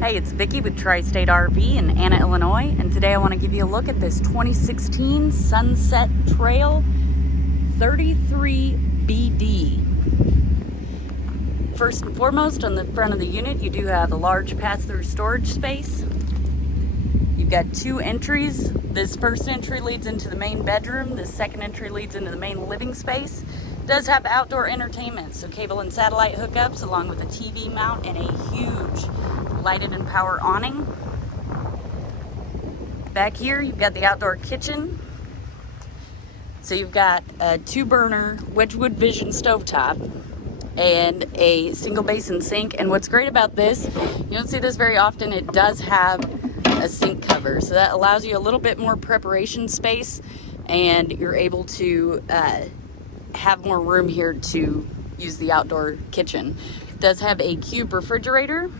Hey, it's Vicki with Tri-State RV in Anna, Illinois, and today I want to give you a look at this 2016 Sunset Trail 33BD. First and foremost, on the front of the unit, you do have a large pass-through storage space. You've got two entries. This first entry leads into the main bedroom. This second entry leads into the main living space. It does have outdoor entertainment, so cable and satellite hookups along with a TV mount and a huge lighted and power awning. Back here you've got the outdoor kitchen. So you've got a 2-burner Wedgwood Vision stovetop and a single basin sink. And what's great about this, you don't see this very often, it does have a sink cover. So that allows you a little bit more preparation space and you're able to have more room here to use the outdoor kitchen. It does have a cube refrigerator,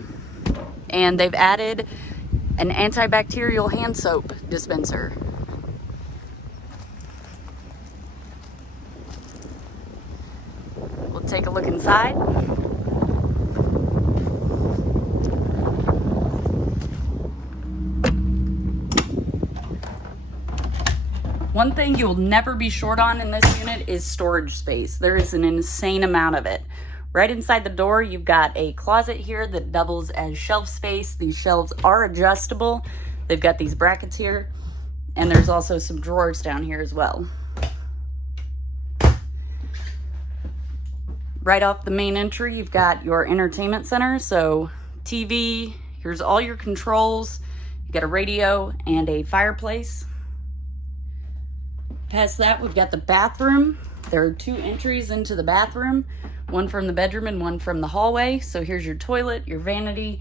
and they've added an antibacterial hand soap dispenser. We'll take a look inside. One thing you'll never be short on in this unit is storage space. There is an insane amount of it. Right inside the door, you've got a closet here that doubles as shelf space. These shelves are adjustable. They've got these brackets here, and there's also some drawers down here as well. Right off the main entry, you've got your entertainment center. So TV, here's all your controls. You've got a radio and a fireplace. Past that, we've got the bathroom. There are 2 entries into the bathroom, one from the bedroom and one from the hallway. So here's your toilet, your vanity,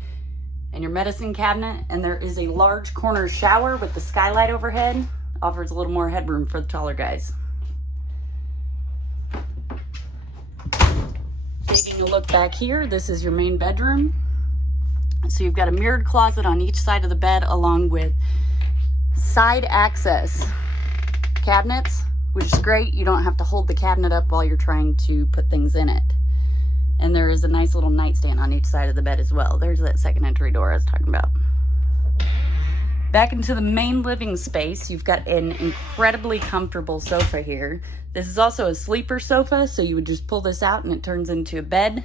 and your medicine cabinet. And there is a large corner shower with the skylight overhead. Offers a little more headroom for the taller guys. Taking a look back here, this is your main bedroom. So you've got a mirrored closet on each side of the bed along with side access cabinets, which is great. You don't have to hold the cabinet up while you're trying to put things in it. And there is a nice little nightstand on each side of the bed as well. There's that second entry door I was talking about. Back into the main living space, you've got an incredibly comfortable sofa here. This is also a sleeper sofa, so you would just pull this out and it turns into a bed.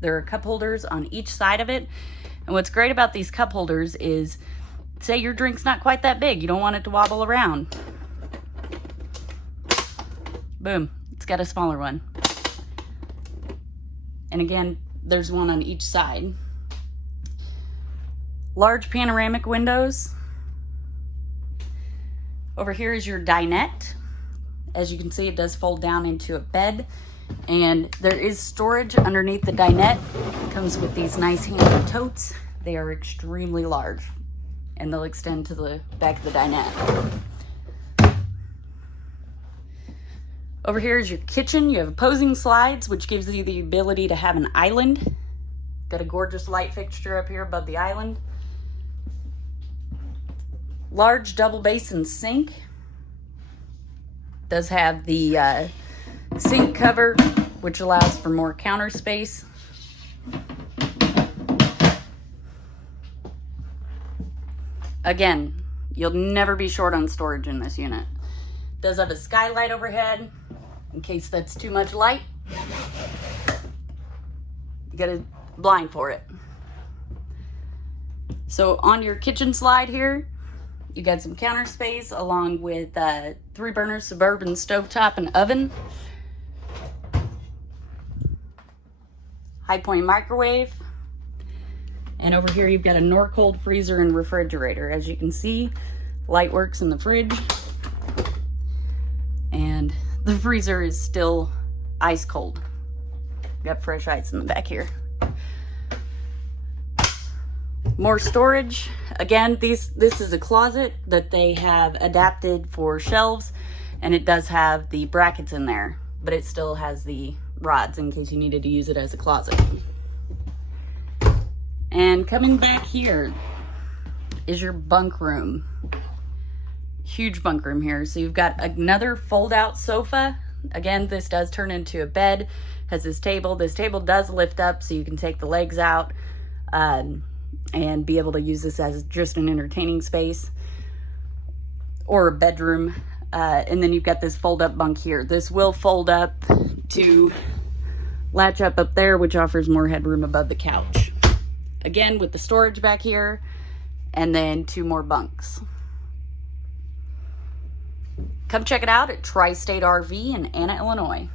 There are cup holders on each side of it. And what's great about these cup holders is, say your drink's not quite that big, you don't want it to wobble around. Boom, it's got a smaller one. And again, there's one on each side. Large panoramic windows. Over here is your dinette. As you can see, it does fold down into a bed. And there is storage underneath the dinette. It comes with these nice handy totes. They are extremely large and they'll extend to the back of the dinette. Over here is your kitchen. You have opposing slides, which gives you the ability to have an island. Got a gorgeous light fixture up here above the island. Large double basin sink. Does have the sink cover, which allows for more counter space. Again, you'll never be short on storage in this unit. Does have a skylight overhead in case that's too much light. You got a blind for it. So on your kitchen slide here, you got some counter space along with 3-burner Suburban stovetop and oven. High point microwave. And over here you've got a Norcold freezer and refrigerator. As you can see, light works in the fridge. And the freezer is still ice cold. Got fresh ice in the back here. More storage. Again, this is a closet that they have adapted for shelves, and it does have the brackets in there, but it still has the rods in case you needed to use it as a closet. And coming back here is your bunk room. Huge bunk room here. So you've got another fold-out sofa. Again, this does turn into a bed. Has this table. This table does lift up so you can take the legs out. and be able to use this as just an entertaining space or a bedroom. And then you've got this fold up bunk here. This will fold up to latch up there, which offers more headroom above the couch. Again, with the storage back here, and then 2 more bunks. Come check it out at Tri-State RV in Anna, Illinois.